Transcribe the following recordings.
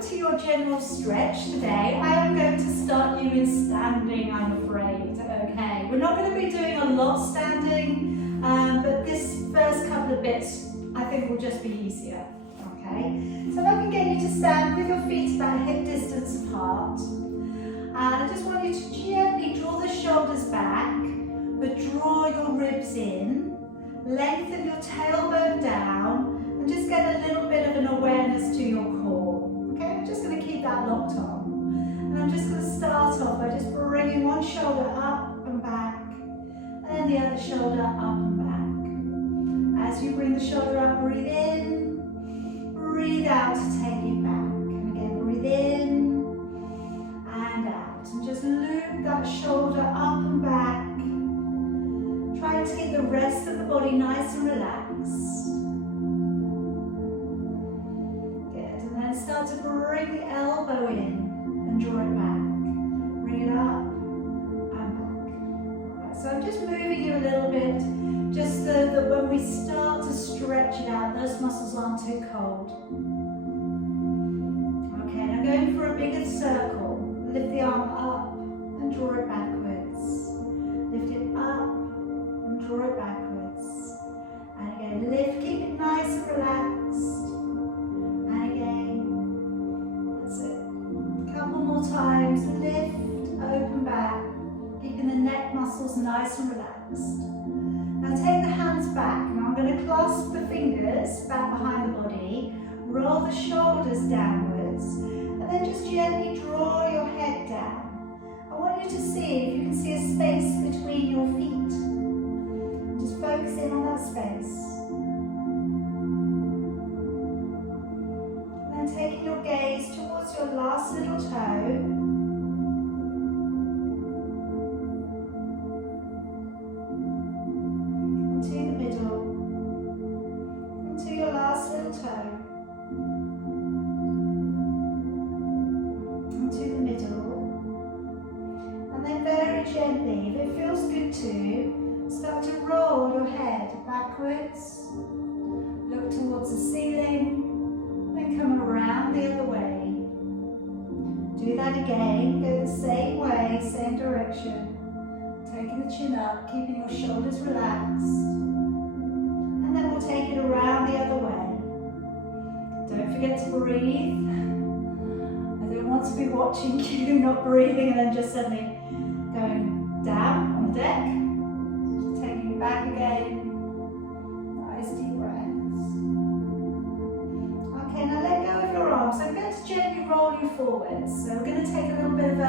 welcome to your general stretch today. I am going to start you in standing, I'm afraid. Okay, we're not going to be doing a lot standing, but this first couple of bits I think will just be easier. Okay, so if I can get you to stand with your feet about hip distance apart, and I just want you to gently draw the shoulders back, but draw your ribs in, lengthen your tailbone down, and just get a little bit of an awareness to your core. Okay, I'm just going to keep that locked on. And I'm just going to start off by just bringing one shoulder up and back, and then the other shoulder up and back. As you bring the shoulder up, breathe in, breathe out to take it back. And again, breathe in and out. And just loop that shoulder up and back. Try to keep the rest of the body nice and relaxed. Start to bring the elbow in and draw it back. Bring it up and back. Alright, so I'm just moving you a little bit, just so that when we start to stretch it out, those muscles aren't too cold. Okay, now going for a bigger circle. Lift the arm up and draw it backwards. Lift it up and draw it backwards. And again, lift, keep it nice and relaxed. Times, lift, open back, keeping the neck muscles nice and relaxed. Now take the hands back. Now I'm going to clasp the fingers back behind the body, roll the shoulders downwards, and then just gently draw your head down. I want you to see if you can see a space between your feet. Just focus in on that space. And then taking your gaze towards your last little toe. To the middle. And to your last little toe. And to the middle. And then very gently, if it feels good to, start to roll your head backwards. Look towards the ceiling. Then come around the other way. Do that again, go the same way, same direction. Taking the chin up, keeping your shoulders relaxed. And then we'll take it around the other way. Don't forget to breathe. I don't want to be watching you not breathing and then just suddenly going down on the deck. Just taking it back again. Nice deep breaths. Okay, now let go of your arms. I'm going to gently roll you forwards. So we're going to take a little bit of a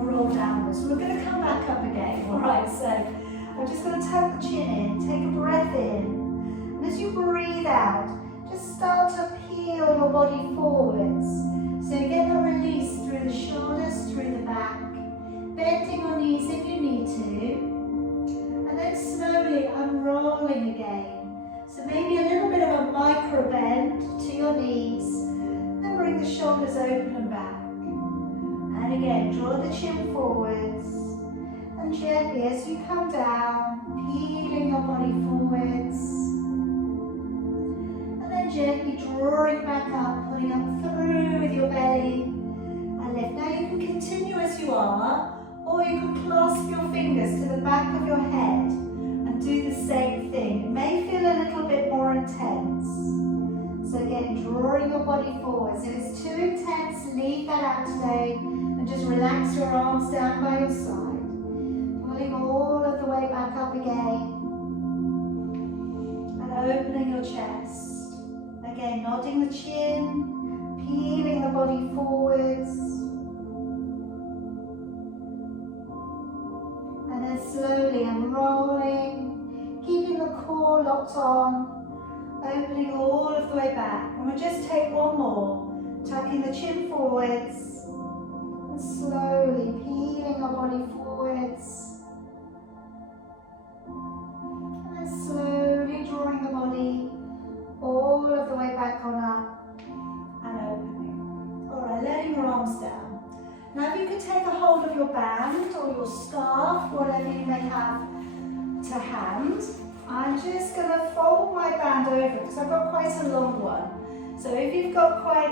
roll downwards. We're going to come back up again. Alright, so I'm just going to tuck the chin in, take a breath in. And as you breathe out, just start to peel your body forwards. So you get a release through the shoulders, through the back, bending your knees if you need to. And then slowly unrolling again. So maybe a little bit of a micro bend to your knees. Then bring the shoulders open and back. And again, draw the chin forwards. And gently, as you come down, peeling your body forwards. And then gently drawing back up, pulling up through with your belly. And lift. Now you can continue as you are, or you can clasp your fingers to the back of your head. Do the same thing. It may feel a little bit more intense. So again, drawing your body forwards. If it's too intense, leave that out today and just relax your arms down by your side. Pulling all of the way back up again. And opening your chest. Again, nodding the chin, peeling the body forwards. And then slowly unrolling, keeping the core locked on, opening all of the way back. And we'll just take one more, tucking the chin forwards, and slowly peeling our body forwards. And then slowly drawing the body all of the way back on up, and opening. Alright, letting your arms down. Now if you could take a hold of your band or your scarf, whatever you may have to hand, I'm just going to fold my band over because I've got quite a long one. So if you've got quite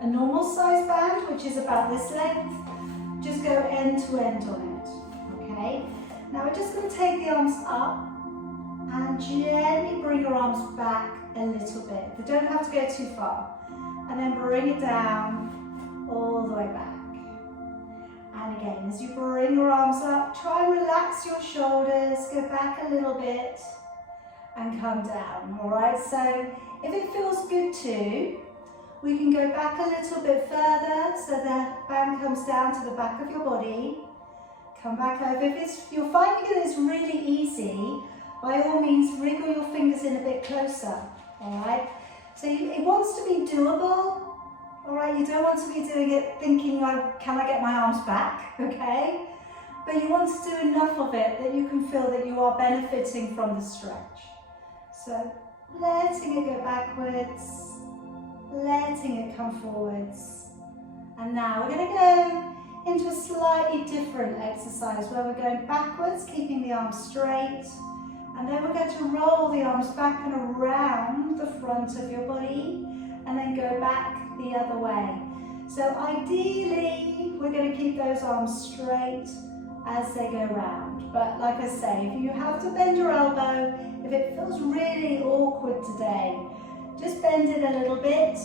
a normal size band, which is about this length, just go end to end on it, okay? Now we're just going to take the arms up and gently bring your arms back a little bit. They don't have to go too far. And then bring it down all the way back. And again, as you bring your arms up, try and relax your shoulders, go back a little bit and come down, all right? So if it feels good too, we can go back a little bit further so the band comes down to the back of your body. Come back over. If you're finding that it's really easy, by all means, wriggle your fingers in a bit closer, all right? So it wants to be doable, all right? You don't want to be doing it thinking, oh, can I get my arms back, okay? But you want to do enough of it that you can feel that you are benefiting from the stretch. So letting it go backwards, letting it come forwards. And now we're going to go into a slightly different exercise where we're going backwards, keeping the arms straight. And then we're going to roll the arms back and around the front of your body and then go back the other way. So ideally, we're going to keep those arms straight as they go round. But like I say, if you have to bend your elbow, if it feels really awkward today, just bend it a little bit,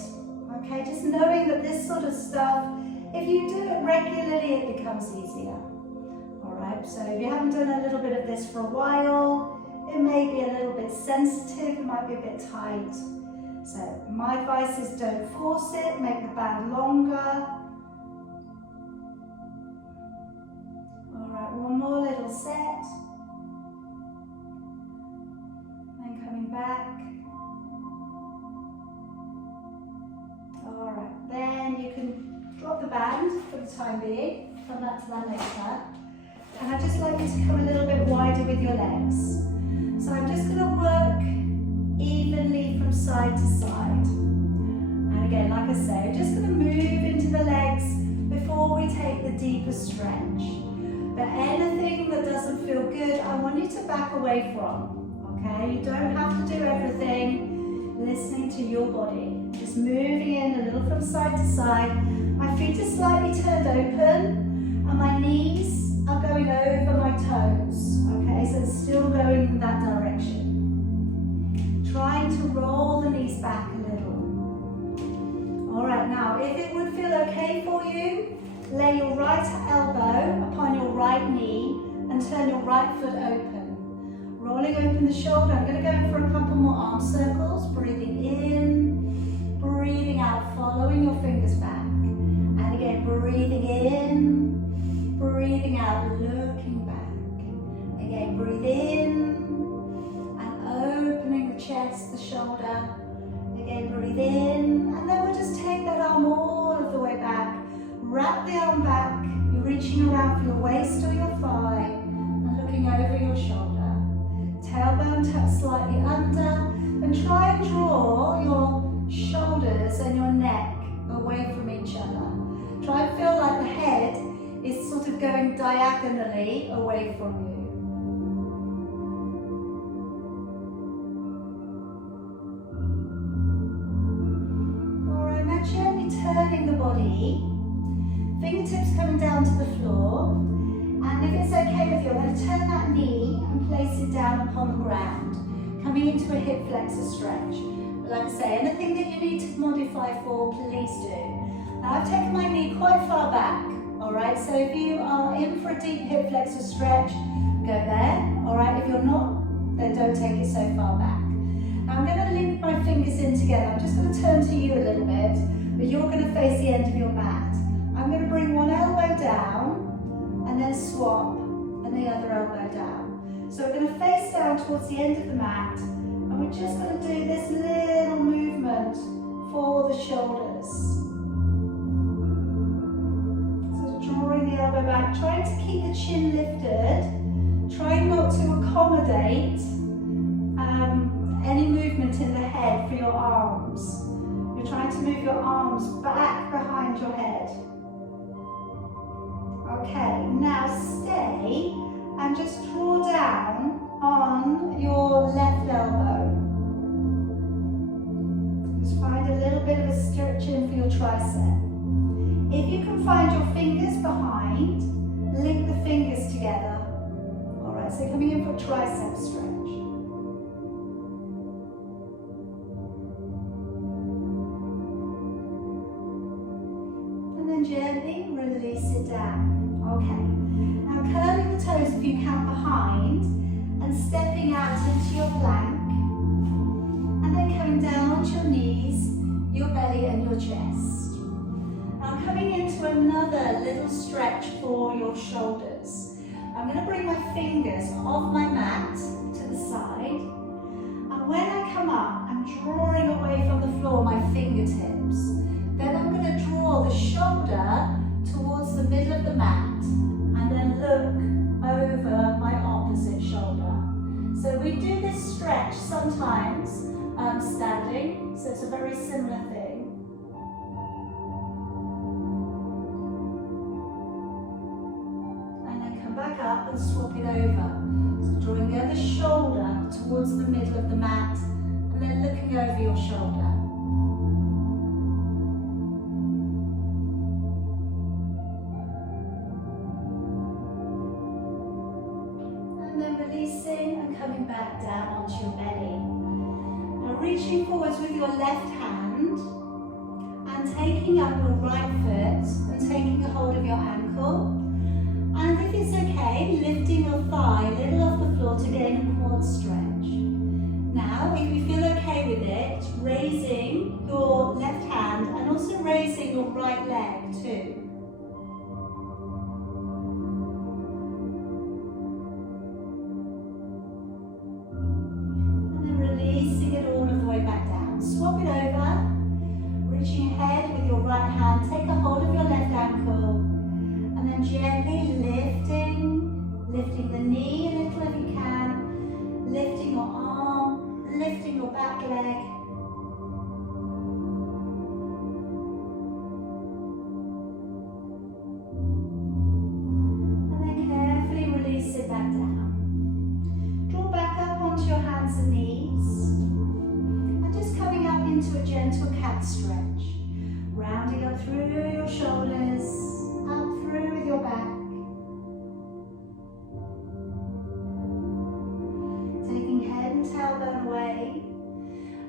okay? Just knowing that this sort of stuff, if you do it regularly, it becomes easier. All right, so if you haven't done a little bit of this for a while, it may be a little bit sensitive, it might be a bit tight. So my advice is don't force it, make the band longer. All right, one more little set. Then coming back. All right, then you can drop the band for the time being. Come back to that later. And I'd just like you to come a little bit wider with your legs. So I'm just going to work evenly from side to side. And again, like I say, we're just going to move into the legs before we take the deeper stretch. But anything that doesn't feel good, I want you to back away from, okay? You don't have to do everything, listening to your body. Just moving in a little from side to side. My feet are slightly turned open and my knees are going over my toes, okay? So it's still going in that direction. Trying to roll the knees back a little. All right, now if it would feel okay for you, lay your right elbow upon your right knee and turn your right foot open. Rolling open the shoulder. I'm going to go in for a couple more arm circles. Breathing in, breathing out, following your fingers back. And again, breathing in, breathing out, looking back. Again, breathe in and opening the chest, the shoulder. Again, breathe in, and then we'll just take that arm all of the way back. Wrap the arm back. You're reaching around for your waist or your thigh and looking over your shoulder. Tailbone tucked slightly under, and try and draw your shoulders and your neck away from each other. Try and feel like the head is sort of going diagonally away from you. Alright, now gently turning the body, fingertips coming down to the floor, and if it's okay with you, I'm going to turn that knee and place it down upon the ground, coming into a hip flexor stretch. But like I say, anything that you need to modify for, please do. Now I've taken my knee quite far back, alright, so if you are in for a deep hip flexor stretch, go there, alright, if you're not, then don't take it so far back. Now I'm going to link my fingers in together. I'm just going to turn to you a little bit, but you're going to face the end of your mat. I'm going to bring one elbow down, and then swap, and the other elbow down. So we're going to face down towards the end of the mat, and we're just going to do this little movement for the shoulders. So drawing the elbow back, trying to keep the chin lifted, trying not to accommodate any movement in the head for your arms. You're trying to move your arms back behind your head. Okay, now stay and just draw down on your left elbow. Just find a little bit we're stretching for your tricep. If you can find your fingers behind, link the fingers together. All right, so coming in for a tricep stretch. And then gently release it down. Okay. Now curling the toes if you can behind and stepping out into your plank. And then coming down onto your knees, your belly and your chest. Now coming into another little stretch for your shoulders. I'm going to bring my fingers off my mat to the side. And when I come up, I'm drawing away from the floor my fingertips. Then I'm going to draw the shoulder towards the middle of the mat and then look over my opposite shoulder. So we do this stretch sometimes standing, so it's a very similar thing. And then come back up and swap it over. So drawing the other shoulder towards the middle of the mat and then looking over your shoulder. And then releasing and coming back down onto your belly. Now reaching forwards with your left hand and taking up your right foot and taking a hold of your ankle. And if it's okay, lifting your thigh a little off the floor to gain a quad stretch. Now, if you feel okay with it, raising your left hand and also raising your right leg too. Swap it over, reaching ahead with your right hand, take a hold of your left ankle, and then gently lifting the knee a little if you can, lifting your arm, lifting your back leg. And then carefully release it back down. Draw back up onto your hands and knees. Coming up into a gentle cat stretch, rounding up through your shoulders, up through with your back. Taking head and tailbone away,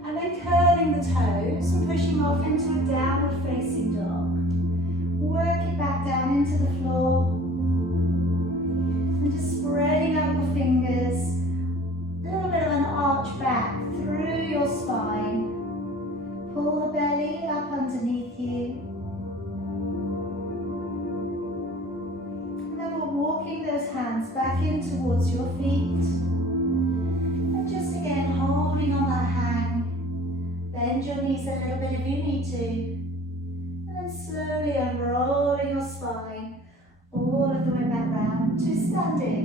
and then curling the toes and pushing off into a downward facing dog. Work it back down into the floor, and just spreading out your fingers, a little bit of an arch back through your spine. Pull the belly up underneath you. And then we're walking those hands back in towards your feet. And just again holding on that hang. Bend your knees a little bit if you need to. And then slowly unrolling your spine all of the way back round to standing.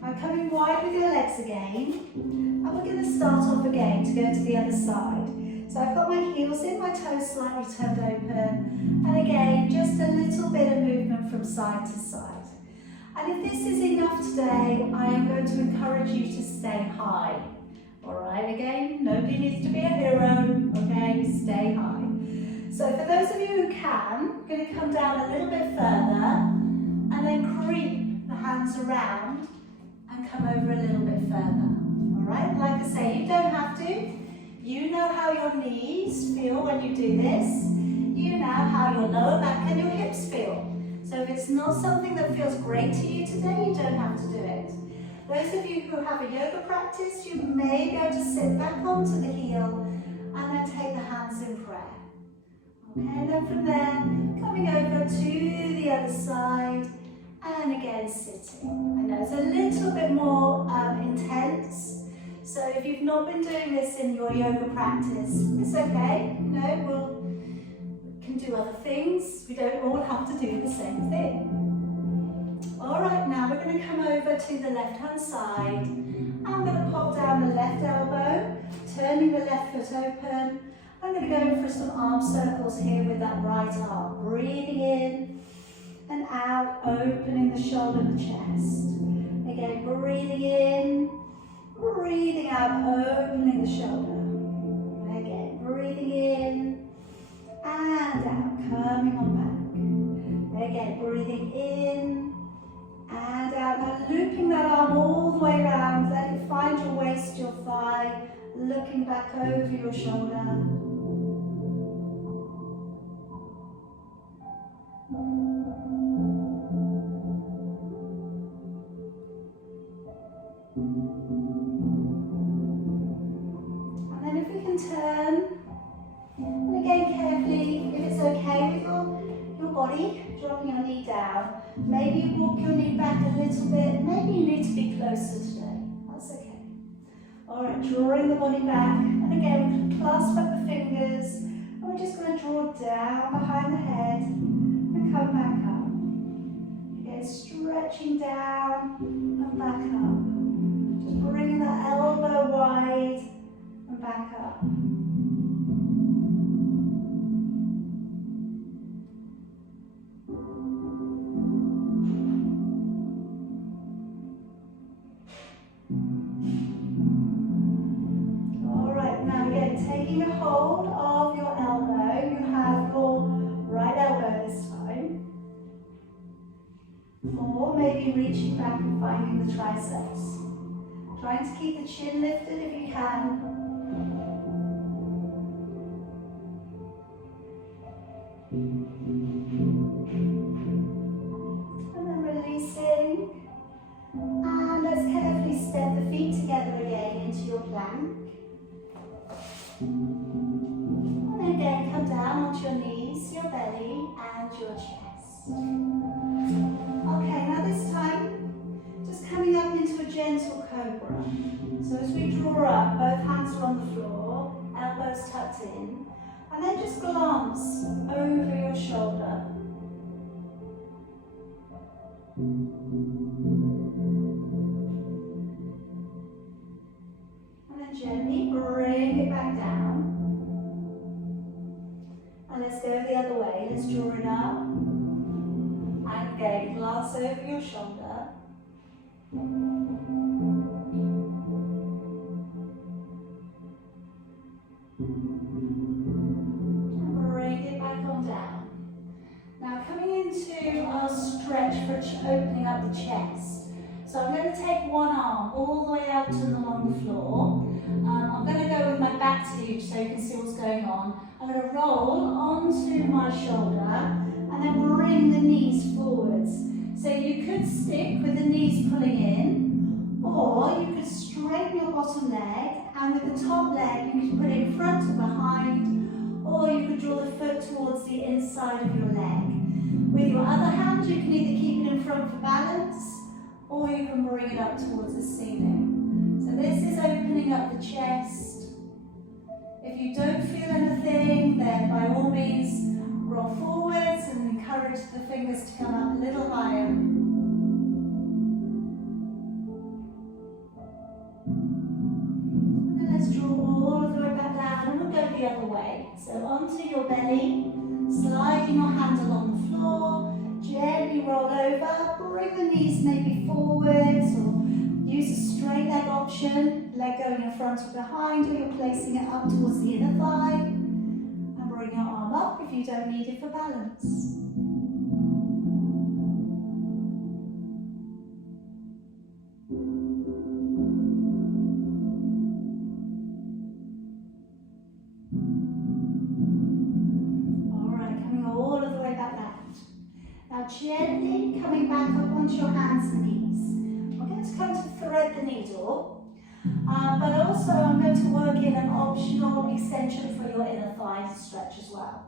Now coming wide with your legs again. And we're going to start off again to go to the other side. So I've got my heels in, my toes slightly turned open, and again, just a little bit of movement from side to side. And if this is enough today, I am going to encourage you to stay high. All right, again, nobody needs to be a hero, okay, stay high. So for those of you who can, I'm going to come down a little bit further, and then creep the hands around, and come over a little bit further. All right, like I say, you don't have to. You know how your knees feel when you do this. You know how your lower back and your hips feel. So if it's not something that feels great to you today, you don't have to do it. Those of you who have a yoga practice, you may go to sit back onto the heel and then take the hands in prayer. Okay, and then from there, coming over to the other side and again sitting. I know it's a little bit more intense. So if you've not been doing this in your yoga practice, it's okay. You know, we can do other things. We don't all have to do the same thing. All right, now we're going to come over to the left-hand side. I'm going to pop down the left elbow, turning the left foot open. I'm going to go in for some arm circles here with that right arm. Breathing in and out, opening the shoulder and the chest. Again, breathing in. Breathing out, opening the shoulder. Again, breathing in looking back over your shoulder. And then if we can turn, and again carefully, if it's okay with your body, dropping your knee down. Maybe you walk your knee back a little bit. Maybe you need to be closer today. That's okay. All right, drawing the body back. And again, clasp up the fingers. And we're just going to draw down behind the head and come back up. Again, stretching down and back up. Just bringing that elbow wide and back up. Taking a hold of your elbow, you have your right elbow this time. Or maybe reaching back and finding the triceps. Trying to keep the chin lifted if you can. And then releasing. And let's carefully step the feet together again into your plank. And again, come down onto your knees, your belly, and your chest. Okay, now this time, just coming up into a gentle cobra. So as we draw up, both hands are on the floor, elbows tucked in, and then just glance over your shoulder. And then gently bring it back down. And let's go the other way. Let's draw it up. And again, glance over your shoulder. And bring it back on down. Now coming into our stretch for opening up the chest. So I'm going to take one arm all the way out and along the floor. I'm going to go with my back to you so you can see what's going on. I'm going to roll onto my shoulder and then bring the knees forwards. So you could stick with the knees pulling in, or you could straighten your bottom leg, and with the top leg you could put it in front or behind, or you could draw the foot towards the inside of your leg. With your other hand you can either keep it in front for balance, or you can bring it up towards the ceiling. So this is opening up the chest. If you don't feel anything, then by all means roll forwards and encourage the fingers to come up a little higher. And then let's draw all the way back down, and we'll go the other way. So onto your belly, sliding your hands along the floor, gently roll over, bring the knees maybe forwards, or use a straight leg option, leg going in front or behind, or you're placing it up towards the inner thigh, and bring your arm up if you don't need it for balance. Alright, coming all of the way back down. Now gently coming back up onto your hands and knees. We're going to come to thread the needle, but also I'm going to work in an optional extension for your inner thigh to stretch as well.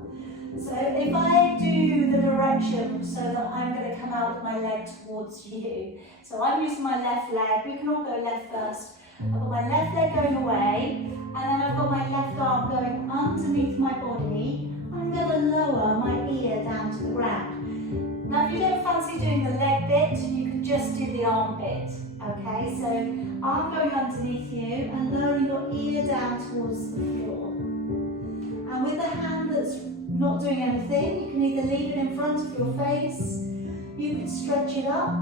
So if I do the direction so that I'm going to come out with my leg towards you, so I'm using my left leg, we can all go left first. I've got my left leg going away, and then I've got my left arm going underneath my body, and I'm going to lower my ear down to the ground. Now if you don't fancy doing the leg bit, you can just do the arm bit, okay? So arm going underneath you and lowering your ear down towards the floor. And with the hand that's not doing anything, you can either leave it in front of your face, you could stretch it up,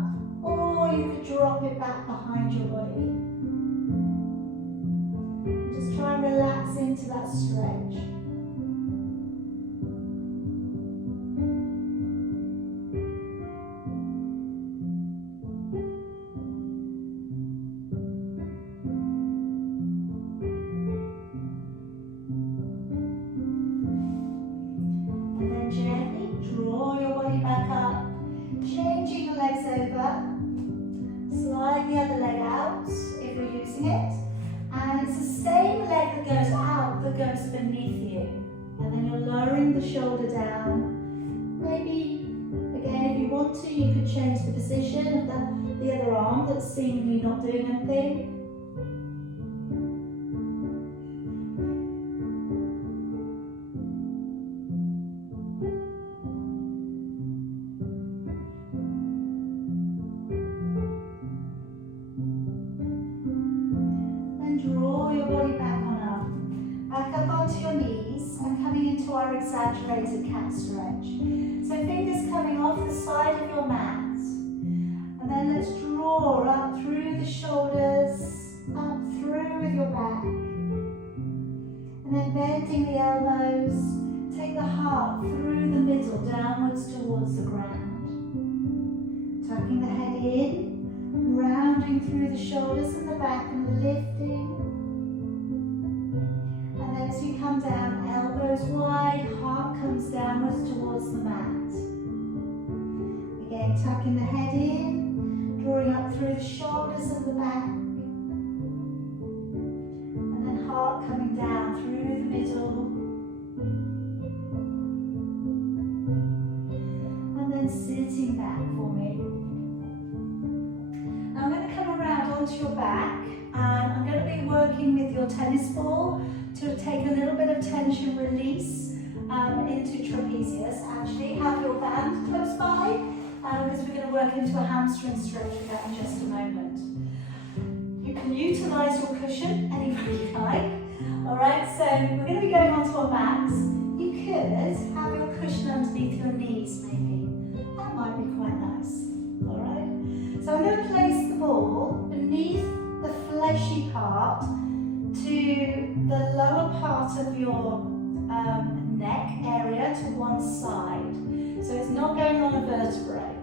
or you could drop it back behind your body. Just try and relax into that stretch. hinging the legs over, sliding the other leg out if you're using it, and it's the same leg that goes out that goes beneath you. And then you're lowering the shoulder down. Maybe, again, if you want to, you could change the position of the other arm that's seemingly not doing anything. Our exaggerated cat stretch. So fingers coming off the side of your mat. And then let's draw up through the shoulders, up through with your back. And then bending the elbows, take the heart through the middle, downwards towards the ground. Tucking the head in, rounding through the shoulders and the back and lifting. And then as you come down, elbows wide, heart comes downwards towards the mat. Again, tucking the head in, drawing up through the shoulders and the back. And then heart coming down through the middle. And then sitting back for me. Now I'm going to come around onto your back, and I'm going to be working with your tennis ball to take a little bit of tension release into trapezius. Actually, have your band close by because we're going to work into a hamstring stretch with that in just a moment. You can utilise your cushion anywhere you like. Alright, so we're going to be going onto our backs. You could have your cushion underneath your knees maybe. That might be quite nice. Alright, so I'm going to place the ball beneath the fleshy part to the lower part of your neck area to one side. So it's not going on a vertebrae.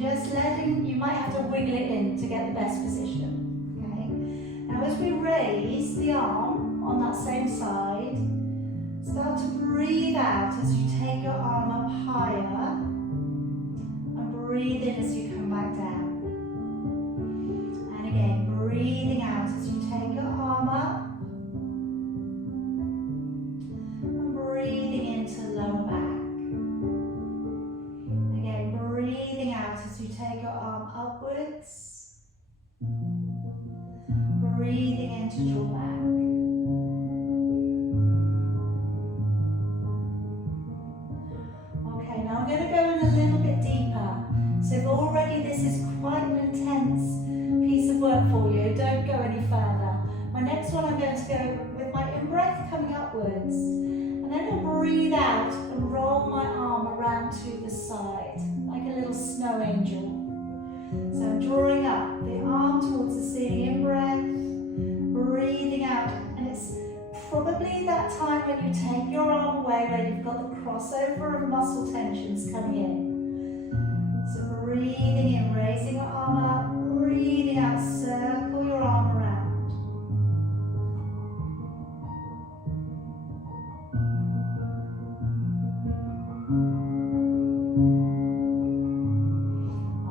Just letting, you might have to wiggle it in to get the best position. Okay. Now as we raise the arm on that same side, start to breathe out as you take your arm up higher and breathe in as you come back down. And again, breathing out as you take your arm up and breathing into lower back. Again, breathing out as you take your arm upwards, breathing into draw back. Okay, now I'm going to go in a little bit deeper. So if already this is quite an intense piece of work for you, don't go any further. My next one, I'm going to go with my in-breath coming upwards, and then I'll breathe out and roll my arm around to the side, like a little snow angel. So I'm drawing up the arm towards the ceiling, in-breath, breathing out, and it's probably that time when you take your arm away where you've got the crossover of muscle tensions coming in. So breathing in, raising your arm up, breathing out, circle your arm around.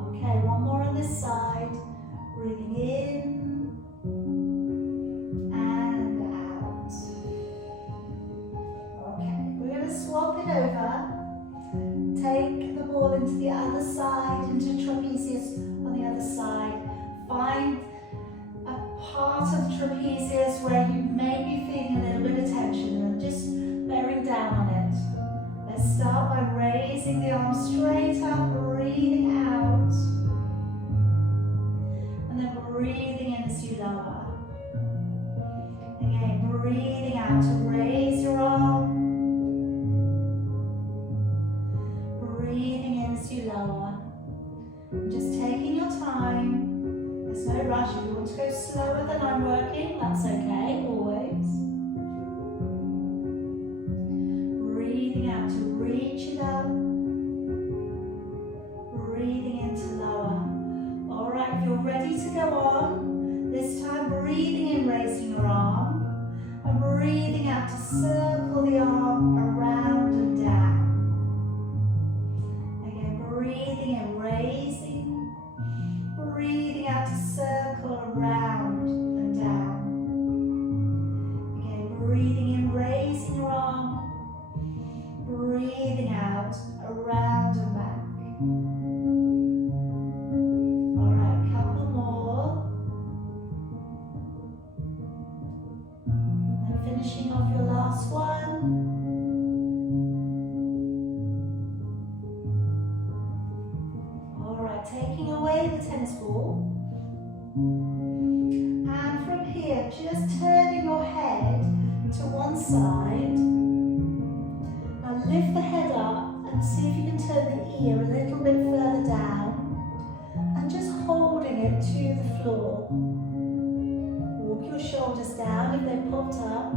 Okay, one more on this side. Breathing in and out. Okay, we're going to swap it over. Take the ball into the other side, into trapezius on the other side. Find a part of trapezius where you may be feeling a little bit of tension and just bearing down on it. Let's start by raising the arm straight up, breathing out, and then breathing in as you lower. Again, breathing out to raise your arm, breathing in as you lower. Just taking your time. There's no rush. If you want to go slower than I'm working, that's okay, always. Breathing out to reach it up. Breathing in to lower. Alright, if you're ready to go on, this time breathing in, raising your arm, and breathing out to circle the arm around and down. Again, breathe breathing out, around and back. Alright, couple more. And finishing off your last one. Alright, taking away the tennis ball. And from here, just turning your head to one side. Now lift the head up and see if you can turn the ear a little bit further down. And just holding it to the floor. Walk your shoulders down if they've popped up.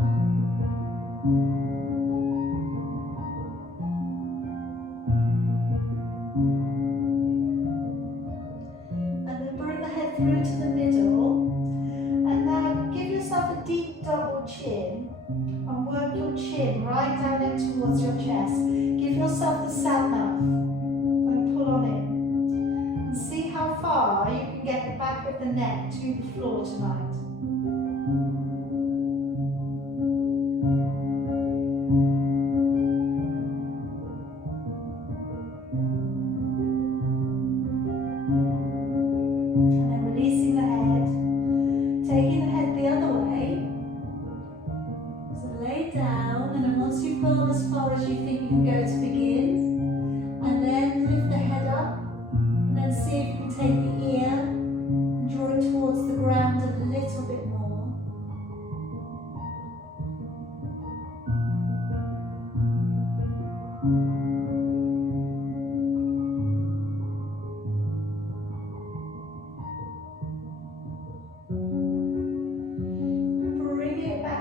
And then bring the head through to the middle. And now give yourself a deep double chin. And work your chin right down in towards your chest. Give yourself the sat-nav and pull on in. And see how far you can get the back of the neck to the floor tonight. And then releasing the head, taking the head the other way. So lay down, and then once you've gone as far as you think you can go to begin, and then lift the head up, and then see if you can take the ear and draw it towards the ground a little bit more.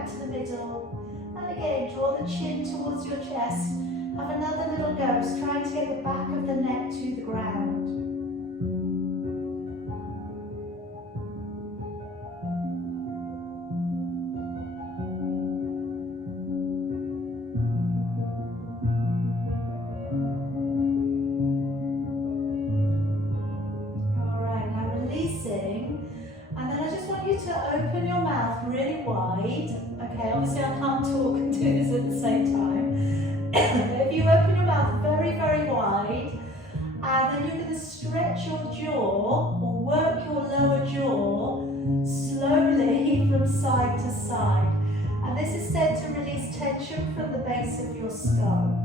To the middle, and again draw the chin towards your chest. Have another little go, trying to get the back of the neck to the ground. Alright, now releasing, and then I just want you to open your mouth really wide. Okay, obviously I can't talk and do this at the same time. But if you open your mouth very, very wide, and then you're going to stretch your jaw, or work your lower jaw, slowly from side to side. And this is said to release tension from the base of your skull.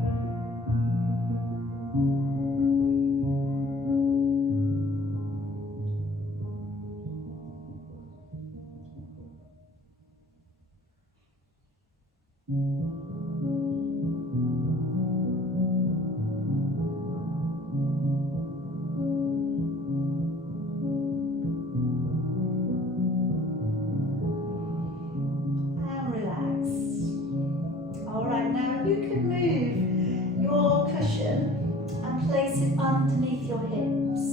Underneath your hips.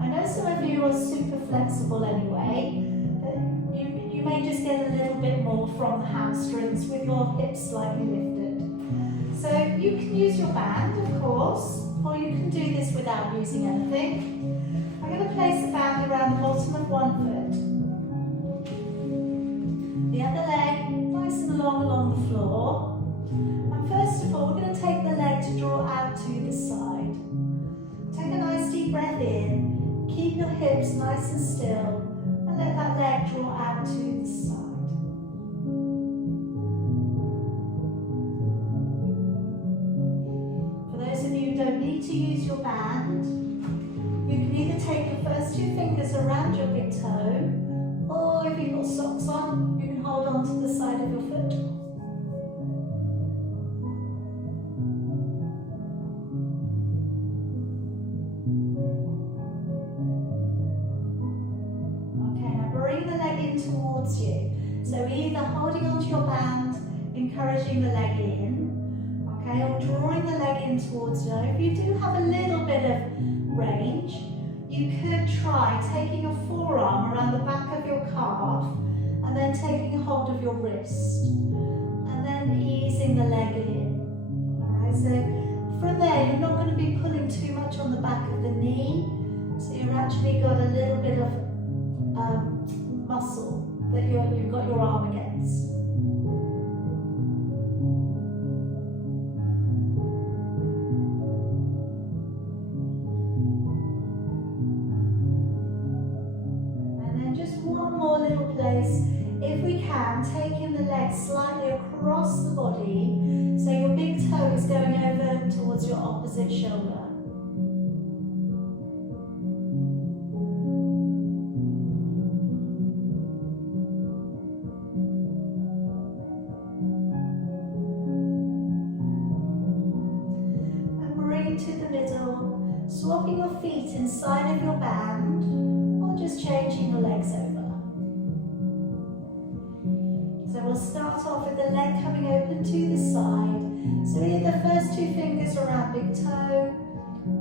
I know some of you are super flexible anyway, but you may just get a little bit more from the hamstrings with your hips slightly lifted. So you can use your band, of course, or you can do this without using anything. I'm going to place the band around the bottom of one foot. The other leg nice and long along the floor. And first of all, we're going to take the leg to draw out to the side. Take a nice deep breath in, keep your hips nice and still, and let that leg draw out to the side. For those of you who don't need to use your band, you can either take your first two fingers around your big toe, or if you've got socks on, you can hold on to the side of your foot. Towards you. So either holding onto your band, encouraging the leg in, okay, or drawing the leg in towards you. If you do have a little bit of range, you could try taking your forearm around the back of your calf and then taking a hold of your wrist and then easing the leg in. Alright, so from there you're not going to be pulling too much on the back of the knee, so you've actually got a little bit of muscle that you've got your arm against. slightly across the body, so your big toe is going over towards your opposite shoulder. And bring to the middle, swapping your feet inside of your band, or just changing your legs over. So we'll start off with the leg coming open to the side. So either the first two fingers around big toe,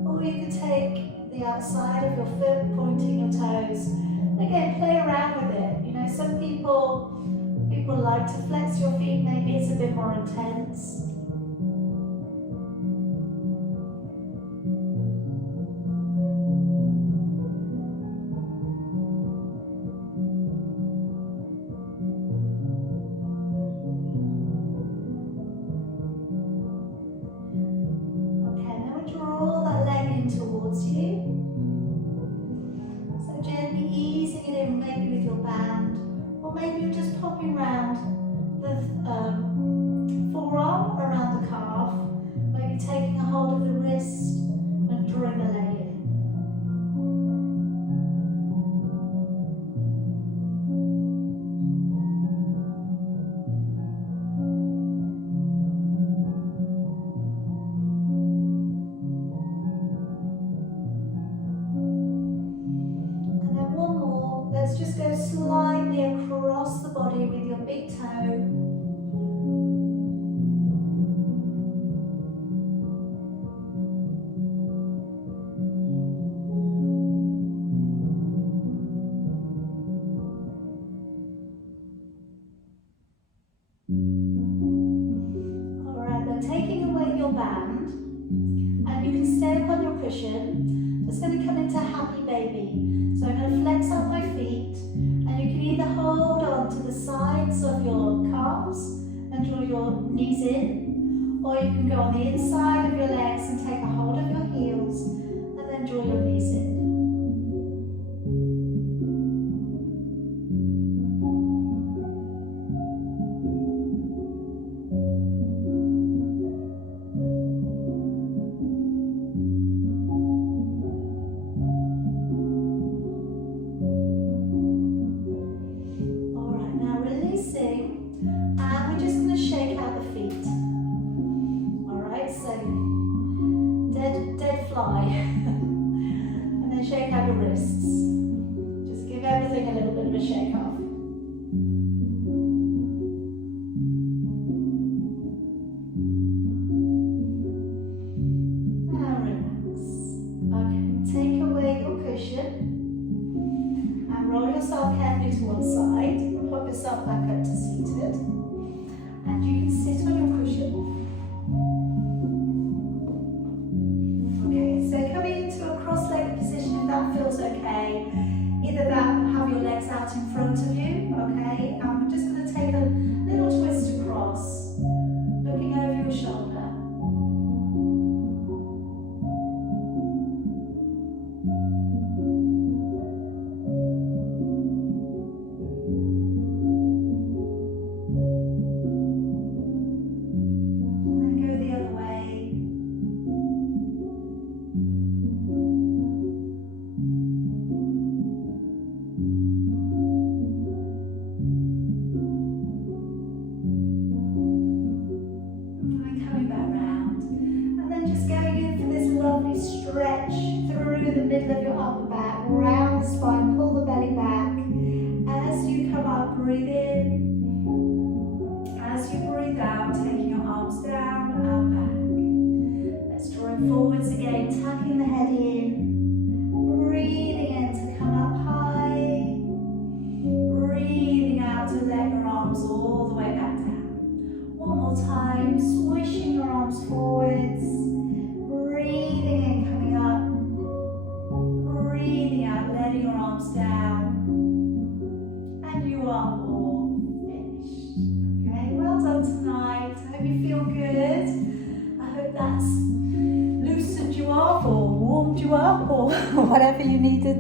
or you can take the outside of your foot, pointing your toes. Again, play around with it. You know, some people like to flex your feet, maybe it's a bit more intense. Towards you. So gently easing it in, maybe with your band, or maybe you're just popping around the forearm around the calf, maybe taking a hold of the wrist and drawing the leg in. Just go slightly across the body with your big toe. Alright, then taking away your band, and you can stay upon your cushion. Just going to come into happy baby. So I'm going to flex up my feet, and you can either hold on to the sides of your calves and draw your knees in, or you can go on the inside of your legs and take a hold of your heels and then draw your knees in. And we're just going to shake out the feet. Alright, so dead fly. And then shake out your wrists. Just give everything a little bit of a shake off. Now relax. Okay, take away your cushion and roll yourself carefully to one side. Pop yourself back up to seated, and you can sit on your cushion. Okay, so coming into a cross-legged position, if that feels okay. Either that, have your legs out in front of you, okay, and we're just going to take a little twist across, looking over your shoulder. Stretch through the middle of your upper back, round the spine, pull the belly back. As you come up, breathe in. As you breathe out, taking your arms down and back. Let's draw it forwards again, tucking the head in. Breathing in to come up high. Breathing out to let your arms all the way back down. One more time, swishing your arms forwards. Breathing in, coming up. Breathing out, letting your arms down. And you are all finished. Okay, well done tonight. I hope you feel good. I hope that's loosened you up or warmed you up or whatever you needed.